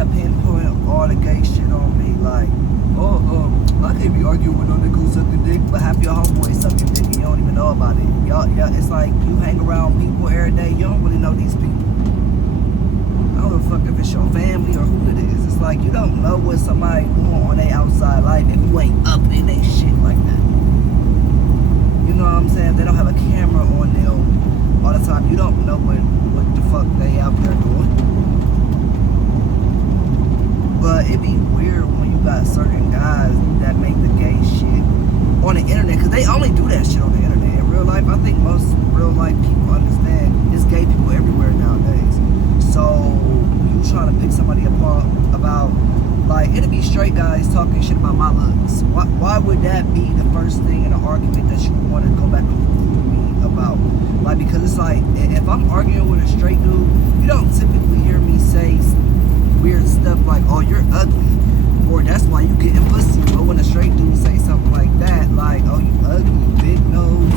can't pinpoint all the gay shit on me. Like, I can't be arguing with no nigga who sucking dick, but half your homeboys sucking dick and you don't even know about it. Y'all, it's like you hang around people every day, you don't really know these people. I don't give a fuck if it's your family or who it is. It's like you don't know what somebody doing on their outside life if you ain't up in their shit like that. You know what I'm saying? They don't have a camera on them all the time. You don't know what the fuck they out there doing. But it be weird when you got certain guys that make the gay shit on the internet, because they only do that shit on the internet. In real life, I think most real life people understand it's gay people everywhere nowadays. So you trying to pick somebody apart about, like, it'll be straight guys talking shit about my looks. Why would that be the first thing in an argument that you want to go back and forth with me about? Like, because it's like, if I'm arguing with a straight dude, you don't typically hear me say weird stuff like, oh, you're ugly, or that's why you getting pussy. But when a straight dude say something like that, like, oh, you ugly, big nose,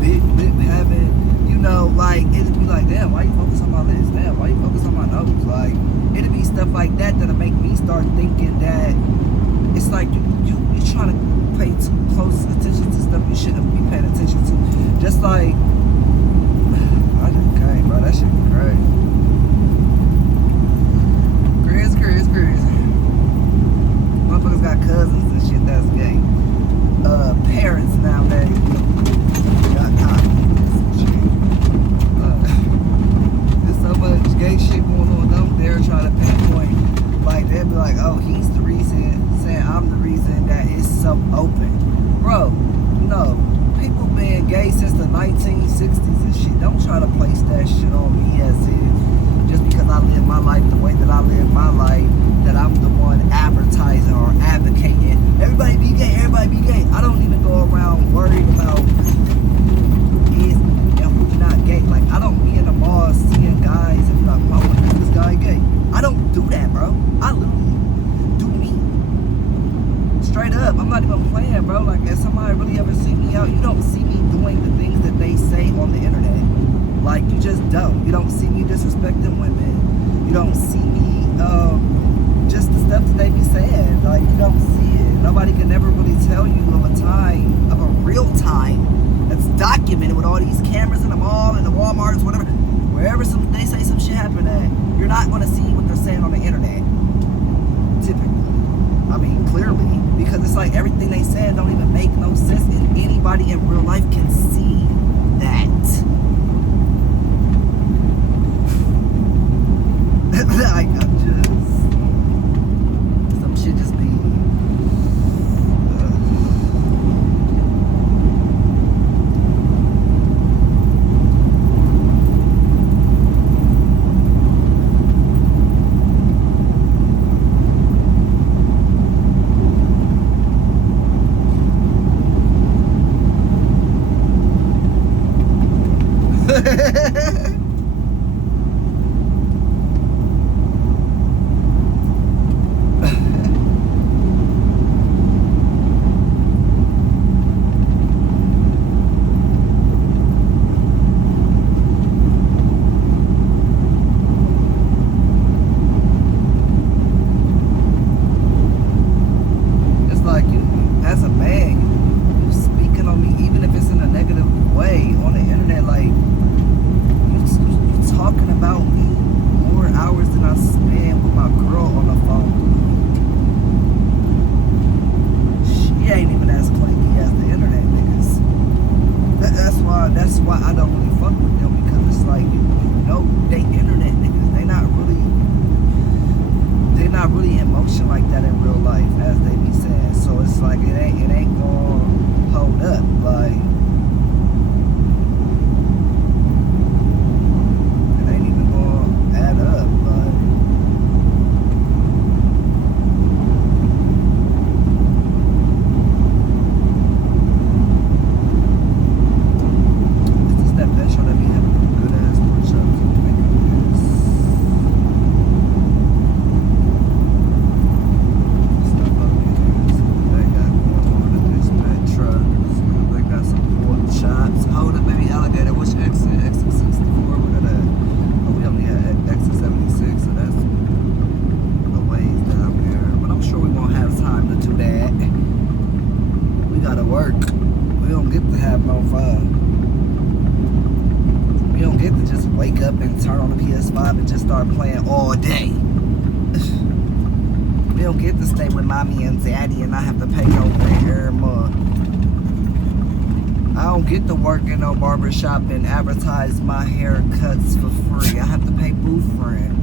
big lip having, you know, like, it'd be like, damn, why you focus on my lips? Damn, why you focus on my nose? Like, it'd be stuff like that that'll make me start thinking that it's like you're trying to pay too close attention to stuff you shouldn't be paying attention to. Just like, I just can't, bro, that shit crazy. Crazy. Motherfuckers got cousins and shit that's gay. Parents nowadays got copies and shit. There's so much gay shit going on. Them there trying to pinpoint. Like, they'll be like, oh, he's the reason, saying I'm the reason that it's so open. Bro, no. People been gay since the 1960s and shit. Don't try to place that shit on me as if just because I live my life the way that I live my life, that I'm the one advertising or advocating. Everybody be gay, everybody be gay. I don't even go around worried about who is and who's not gay. Like, I don't be in the mall seeing guys and be like, oh, I wonder if this guy gay. I don't do that, bro. I literally do me. Straight up. I'm not even playing, bro. Like, if somebody really ever see me out, you don't see me doing the things that they say on the internet. Like, you just don't. You don't see me disrespecting women. You don't see me, just the stuff that they be saying. Like, you don't see it. Nobody can never really tell you of a time, of a real time, that's documented with all these cameras in the mall and the Walmarts, whatever. Wherever they say some shit happened at, you're not going to see what they're saying on the internet. Typically. I mean, clearly. Because it's like everything they said don't even make no sense, and anybody in real life can see that. Like, I'm just, some shit just be, that's why I don't really fuck with them, because it's like, you know, they internet niggas. They're not really in motion like that in real life, as they be saying. So it's like it ain't gonna hold up. Like, it ain't even gonna add up. Like, We don't get to have no fun. We don't get to just wake up and turn on the PS5 and just start playing all day. We don't get to stay with mommy and daddy and I have to pay no rent every month. I don't get to work in no barber shop and advertise my haircuts for free. I have to pay booth rent.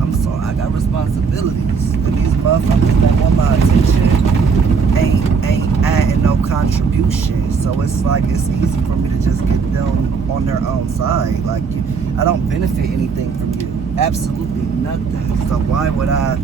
I'm sorry, I got responsibilities. And these motherfuckers that want my attention ain't adding no contribution. So it's like it's easy for me to just get them on their own side. Like I don't benefit anything from you. Absolutely nothing. So why would I?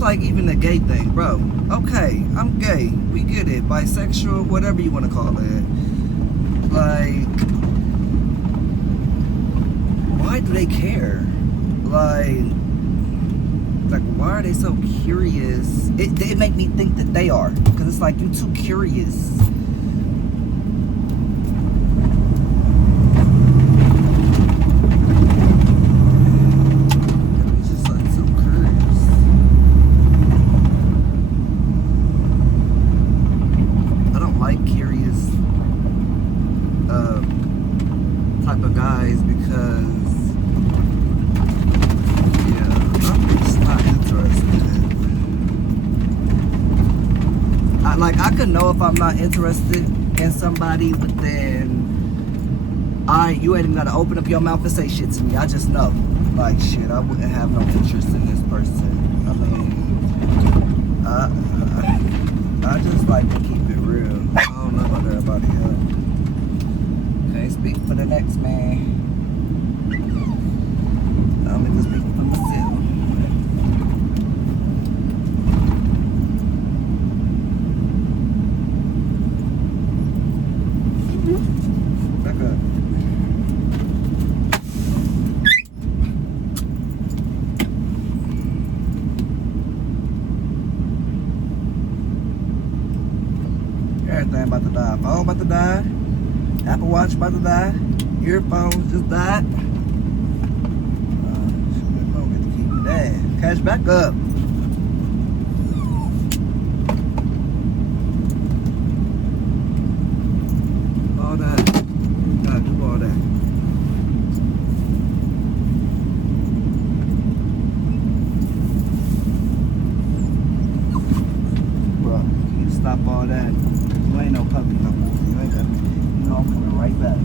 Like even the gay thing, bro. Okay, I'm gay. We get it. Bisexual, whatever you want to call it. Like, why do they care? Like why are they so curious? It make me think that they are. Because it's like, you too curious. Type of guys because I'm just not interested. I could know if I'm not interested in somebody, but then you ain't even gotta open up your mouth and say shit to me. I just know. Like shit, I wouldn't have no interest in this person. I mean, I just like to keep it real. I don't know about everybody else. Speak for the next man. I'm just speaking for myself. Back up. Everything about to die. Phone about to die. Apple Watch about to die. Earphones just died. Shit, don't get to keep me there. Cash back up. All that. You gotta do all that. Bro, you stop all that. You ain't no puppy no more. You ain't got. I'm coming right back.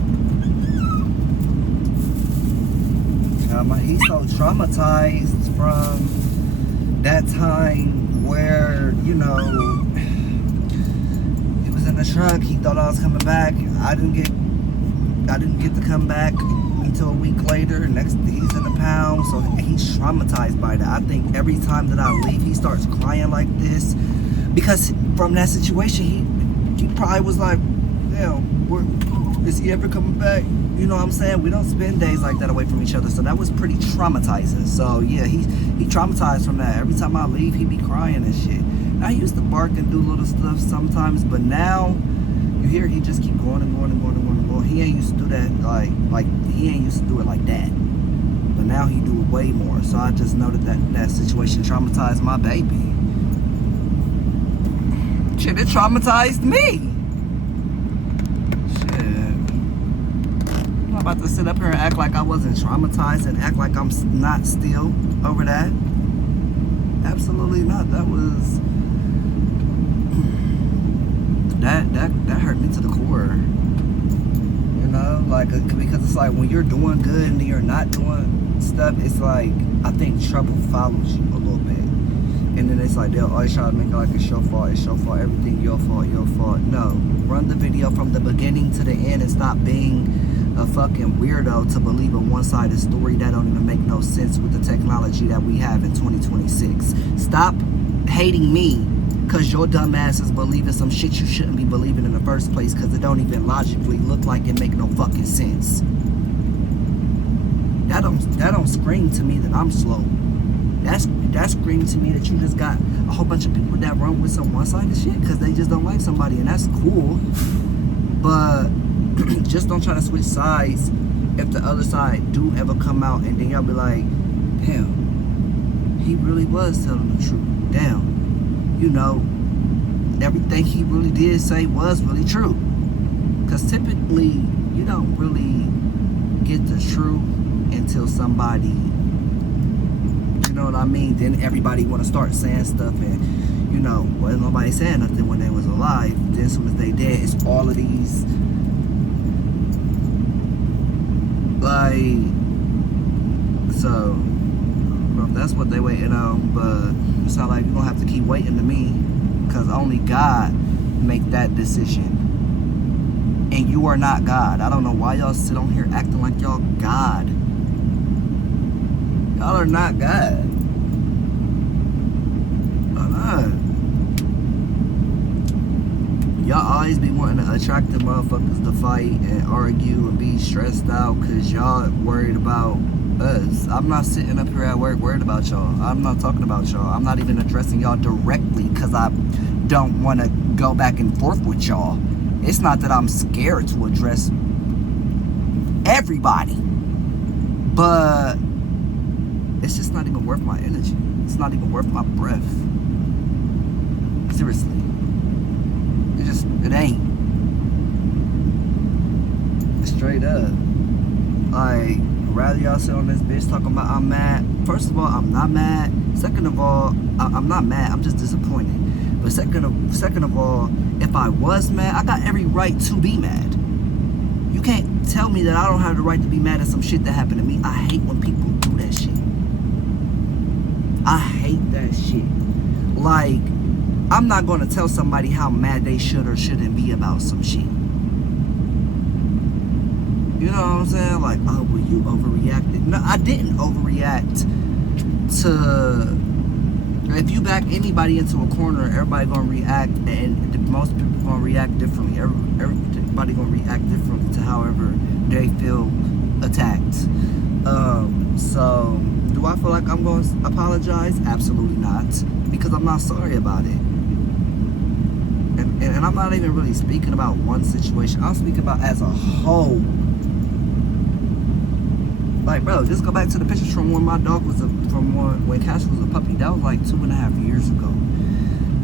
He's so traumatized from that time where, you know, he was in the truck. He thought I was coming back. I didn't get to come back until a week later. Next, he's in the pound, so he's traumatized by that. I think every time that I leave, he starts crying like this because from that situation, he probably was like, damn. Is he ever coming back? You know what I'm saying? We don't spend days like that away from each other, so that was pretty traumatizing. So yeah, he traumatized from that. Every time I leave, he be crying and shit. Now, he used to bark and do little stuff sometimes, but now you hear he just keep going and going and going and going and going. He ain't used to do that like he ain't used to do it like that. But now he do it way more. So I just know that situation traumatized my baby. Shit, it traumatized me. About to sit up here and act like I wasn't traumatized and act like I'm not still over that. Absolutely not. That was that hurt me to the core. You know, like because it's like when you're doing good and you're not doing stuff, it's like I think trouble follows you a little bit. And then it's like they'll always try to make it like it's your fault, everything your fault, your fault. No. run the video from the beginning to the end and stop being a fucking weirdo to believe a one-sided story that don't even make no sense with the technology that we have in 2026. Stop hating me because your dumb ass is believing some shit you shouldn't be believing in the first place because it don't even logically look like it make no fucking sense. That don't scream to me that I'm slow. That screams to me that you just got a whole bunch of people that run with some one-sided shit because they just don't like somebody, and that's cool. But just don't try to switch sides if the other side do ever come out and then y'all be like, damn, he really was telling the truth. Damn, you know, everything he really did say was really true. Because typically, you don't really get the truth until somebody, you know what I mean? Then everybody want to start saying stuff, and you know, well, nobody saying nothing when they was alive. Then as soon as they dead, it's all of these, like, so I don't know if that's what they waiting on, but it's not like you're gonna have to keep waiting to me, because only God make that decision. And you are not God. I don't know why y'all sit on here acting like y'all God. Y'all are not God. Y'all always be wanting to attract the motherfuckers to fight and argue and be stressed out because y'all worried about us. I'm not sitting up here at work worried about y'all. I'm not talking about y'all. I'm not even addressing y'all directly because I don't want to go back and forth with y'all. It's not that I'm scared to address everybody, but it's just not even worth my energy. It's not even worth my breath. Seriously. It ain't. Straight up. Like, rather y'all sit on this bitch talking about I'm mad. First of all, I'm not mad. Second of all, I'm not mad. I'm just disappointed. But second of all, if I was mad, I got every right to be mad. You can't tell me that I don't have the right to be mad at some shit that happened to me. I hate when people do that shit. I hate that shit. Like, I'm not going to tell somebody how mad they should or shouldn't be about some shit. You know what I'm saying? Like, oh, well, you overreacted. No, I didn't overreact to... If you back anybody into a corner, everybody going to react, and most people going to react differently. Everybody going to react differently to however they feel attacked. So, do I feel like I'm going to apologize? Absolutely not. Because I'm not sorry about it. And I'm not even really speaking about one situation. I'm speaking about as a whole. Like, bro, just go back to the pictures from when my dog was when Cash was a puppy. That was like 2.5 years ago.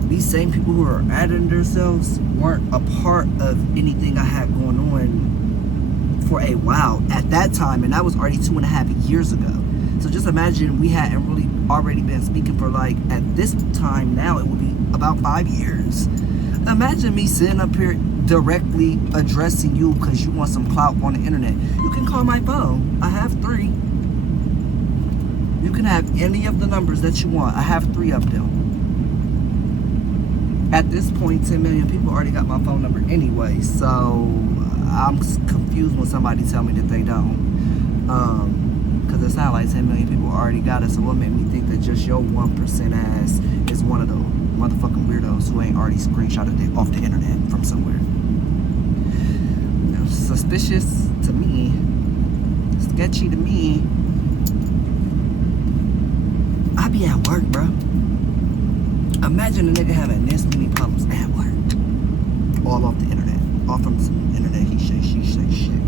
These same people who are adding themselves weren't a part of anything I had going on for a while at that time, and that was already 2.5 years ago. So just imagine we hadn't really already been speaking for, like, at this time now it would be about 5 years. Imagine me sitting up here directly addressing you because you want some clout on the internet. You can call my phone. I have 3. You can have any of the numbers that you want. I have 3 of them. At this point, 10 million people already got my phone number anyway, so I'm confused when somebody tell me that they don't. Because it sounds like 10 million people already got it, so what made me think that just your 1% ass is one of the motherfucking weirdos who ain't already screenshotted it off the internet from somewhere. Now, suspicious to me, sketchy to me. I be at work, bro. Imagine a nigga having this many problems at work. All off the internet. All from some internet he say, she say shit.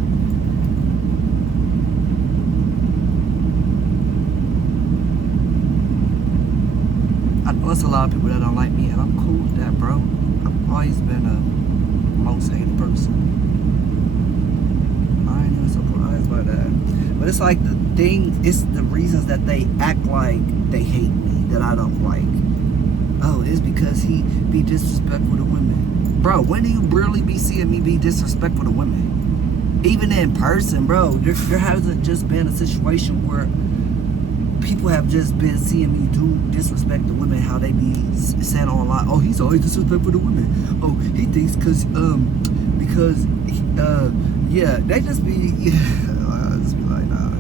I know it's a lot of people that don't like me, and I'm cool with that, bro. I've always been a most hated person. I ain't even surprised by that. But it's like it's the reasons that they act like they hate me, that I don't like. Oh, it's because he be disrespectful to women. Bro, when do you really be seeing me be disrespectful to women? Even in person, bro, there hasn't just been a situation where people have just been seeing me do disrespect the women, how they be saying online, oh, he's always disrespectful to women. Oh, he thinks because yeah, they just be, I just be like, nah.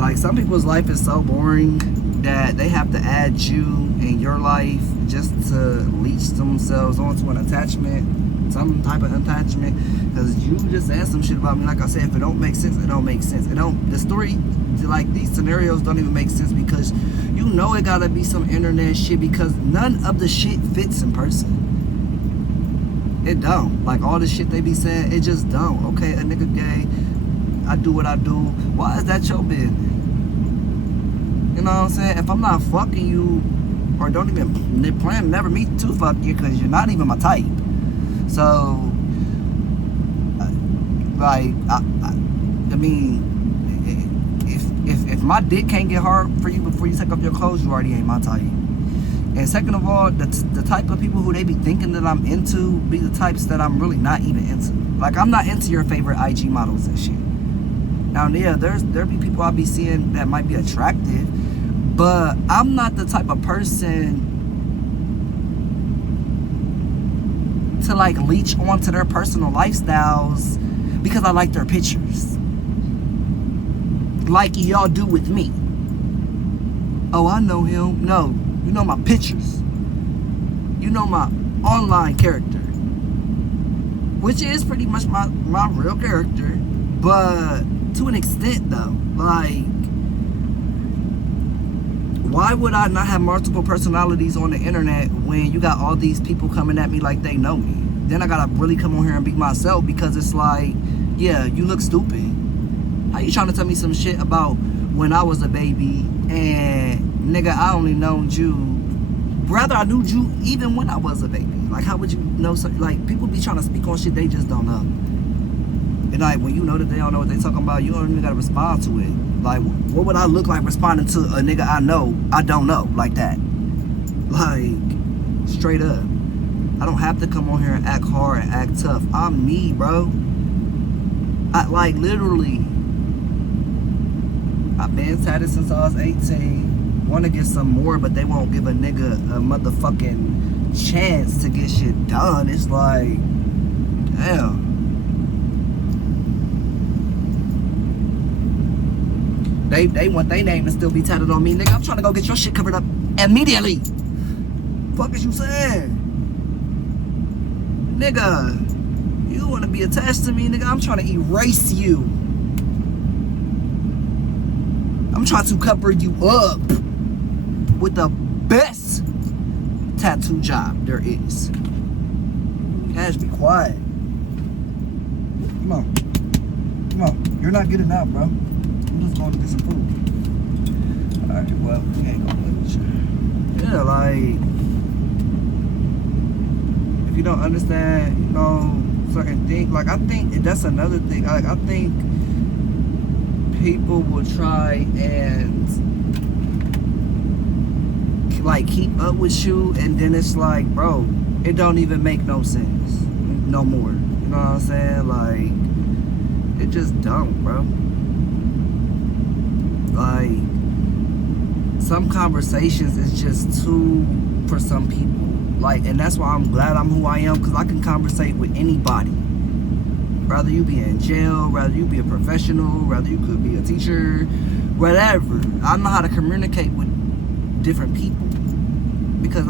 Like, some people's life is so boring that they have to add you in your life just to leech themselves onto an attachment, some type of attachment, because you just said some shit about me. Like I said, if it don't make sense, it don't make sense. The story, like, these scenarios don't even make sense because you know it gotta be some internet shit, because none of the shit fits in person. It don't. Like, all the shit they be saying, it just don't. Okay, a nigga gay, I do what I do. Why is that your business? You know what I'm saying? If I'm not fucking you, or don't even plan to never meet to fuck you, because you're not even my type. So, like, I mean, if my dick can't get hard for you before you take off your clothes, you already ain't my type. And second of all, the type of people who they be thinking that I'm into be the types that I'm really not even into. Like, I'm not into your favorite IG models and shit. Now, yeah, there be people I be seeing that might be attractive, but I'm not the type of person to, like, leech onto their personal lifestyles because I like their pictures. Like y'all do with me. Oh, I know him. No, you know my pictures. You know my online character, which is pretty much my real character, but to an extent though. Like, why would I not have multiple personalities on the internet when you got all these people coming at me like they know me? Then I gotta really come on here and be myself, because it's like, yeah, you look stupid. How you trying to tell me some shit about when I was a baby and nigga, I only known you, rather I knew you even when I was a baby. Like, how would you know something? Like, people be trying to speak on shit they just don't know. And like, when you know that they don't know what they talking about, you don't even gotta respond to it. Like, what would I look like responding to a nigga I know I don't know like that? Like, straight up. I don't have to come on here and act hard and act tough. I'm me, bro. I, like, literally, I've been tatted since I was 18. Want to get some more, but they won't give a nigga a motherfucking chance to get shit done. It's like, damn. They want their name to still be tatted on me. Nigga, I'm trying to go get your shit covered up immediately. Fuck is you saying? Nigga, you want to be attached to me, nigga? I'm trying to erase you. I'm trying to cover you up with the best tattoo job there is. Guys, be quiet. Come on. Come on. You're not getting out, bro. I'm just going to get some food. Alright, well, we ain't gonna play with you. Yeah, like, if you don't understand, you know, certain things, like, I think that's another thing. Like, I think people will try and, like, keep up with you, and then it's like, bro, it don't even make no sense no more. You know what I'm saying? Like, it just don't, bro. Like, some conversations is just too for some people. Like, and that's why I'm glad I'm who I am, because I can conversate with anybody. Rather you be in jail, rather you be a professional, rather you could be a teacher, whatever. I know how to communicate with different people, because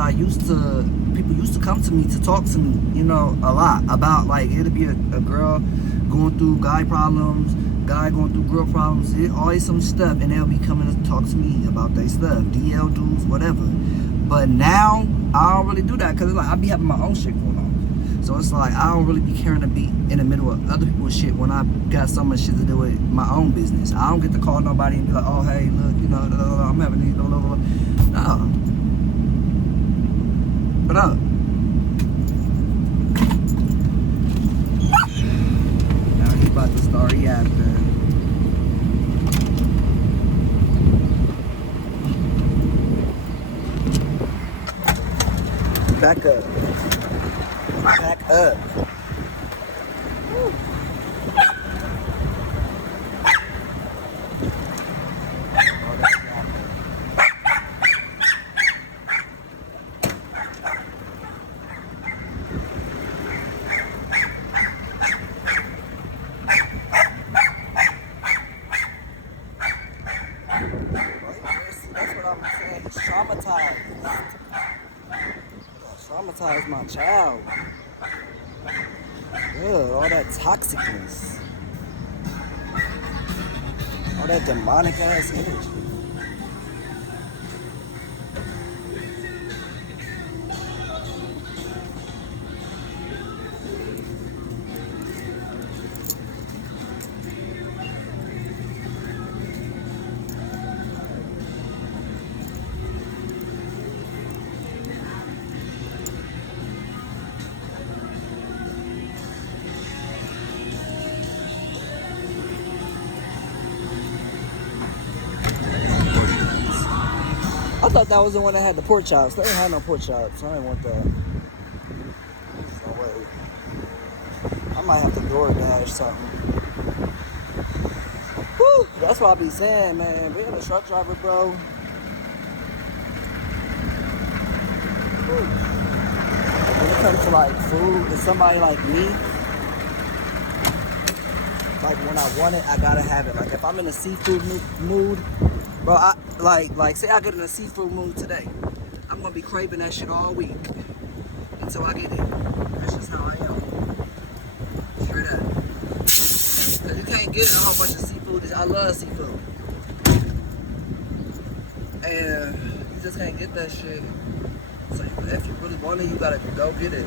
people used to come to me to talk to me, you know, a lot about, like, it'll be a girl going through guy problems, guy going through girl problems, always some stuff, and they'll be coming to talk to me about their stuff, DL dudes, whatever. But now, I don't really do that, because it's like, I be having my own shit going on. So it's like, I don't really be caring to be in the middle of other people's shit when I got so much shit to do with my own business. I don't get to call nobody and be like, oh, hey, look, you know, I'm having these, blah, blah, blah. No. What up? Now he about to start yapping. Back up. Back up. my child. Ugh, all that toxicness. All that demonic ass energy. I thought that was the one that had the pork chops. They didn't have no pork chops. I didn't want that. There's no way. I might have to DoorDash something. Whew, that's what I be saying, man. Being a truck driver, bro. Whew. When it comes to like food, with somebody like me, like when I want it, I gotta have it. Like if I'm in a seafood mood, bro, like say I get in a seafood mood today, I'm gonna be craving that shit all week until I get it. That's just how I am. Straight up. Cause you can't get a whole bunch of seafood. I love seafood, and you just can't get that shit. So if you really want it, you gotta go get it.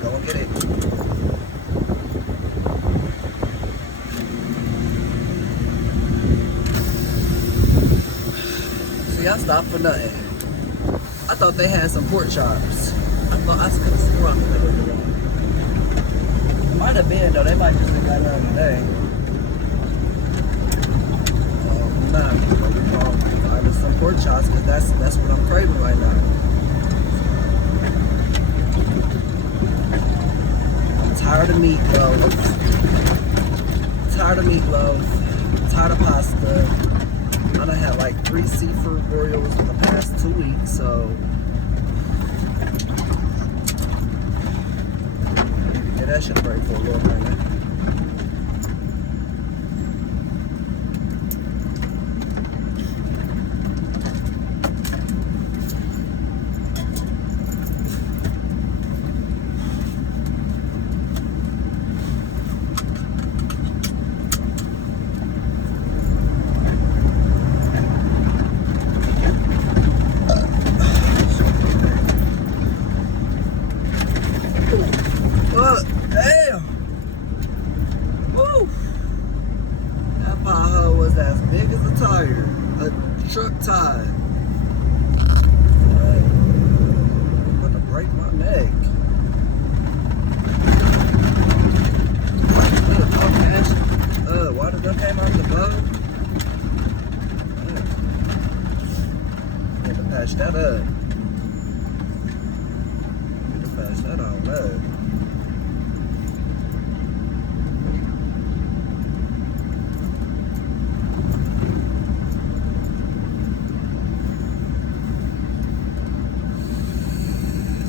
Go and get it. See, I stopped for nothing. I thought they had some pork chops. I could have sworn they were the one. Might have been though. They might just have got it on today. Nah, find some pork chops because that's what I'm craving right now. I'm tired of meatloaf. Tired of meatloaf. Tired of pasta. I done had like 3 seafood boils in the past 2 weeks, so yeah, that should break for a little minute. Damn! Woo! That pothole was as big as a tire. A truck tire. I'm about to break my neck. Why the gun came out the boat? Need to patch that up. Need to patch that all up.